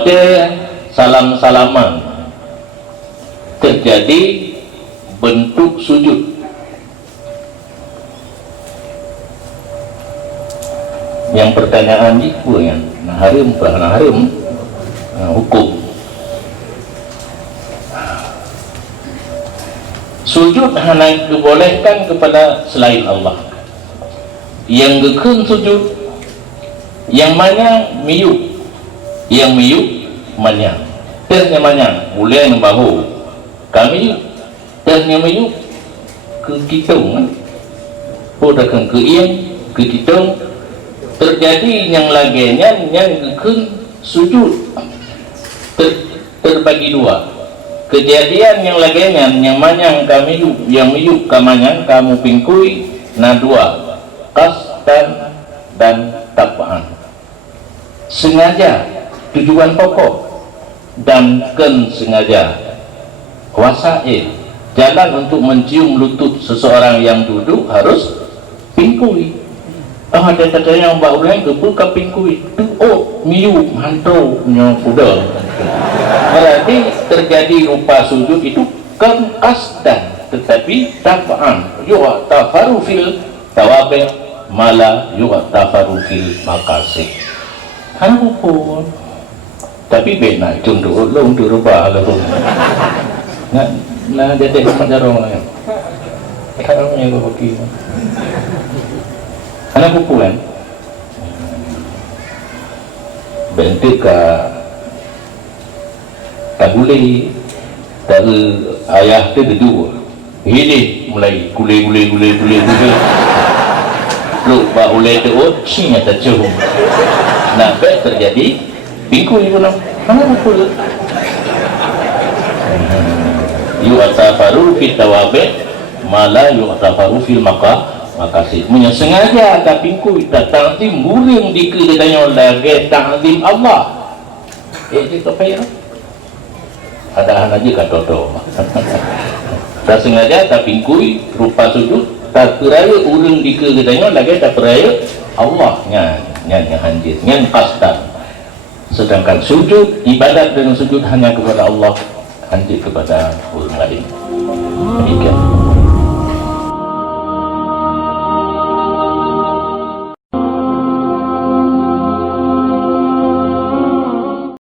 baca salam-salaman terjadi bentuk sujud. Yang pertanyaan itu yang harim hukum. Sujud hanya dibolehkan kepada selain Allah. Yang gekun sujud, yang mana miyuk, yang miyuk manyang, ternya manyang, boleh membahu. Kami ternya miyuk ke kitung, podakan ke iang ke kitung, terjadi yang laginya yang gekun sujud terbagi dua. Kejadian yang laginya yang manyang kami yang miyuk kamanyang kamu pingkui na dua qasdan dan tabaan, sengaja tujuan pokok dan ken sengaja wasail jalan untuk mencium lutut seseorang yang duduk harus pingkui. Ada katanya yang mbak ulang ke buka pingkui tu miyu hantu nya kuda. Berarti terjadi rupa sujud itu kan qasdan, tetapi tabaan yughtafaru fil tawabi mala yughtafaru fil maqasid. Kan pun tapi benar contoh lo untuk rubah lo nah jadi macam orang lain kalau yang bagi anak buku kan bentuk tak boleh dari ayah tu dua ini mulai gulai lu pak ulai tu sini ada jauh nah bet terjadi bingku ibu nak mana betul yu'tafaru fit tawabi mala yu'tafaru fil maqasid. Punya sengaja tak bingku tak ta'zim buring di kedanya lagi ta'zim Allah itu payah ada aja kata tu tak sengaja tak bingkui rupa sujud tak peraya urang di kedanya lagi tak peraya Allah nyan hanjir nyan qasdan. Sedangkan sujud ibadat dengan sujud hanya kepada Allah, hanjir kepada orang lain. Demikian.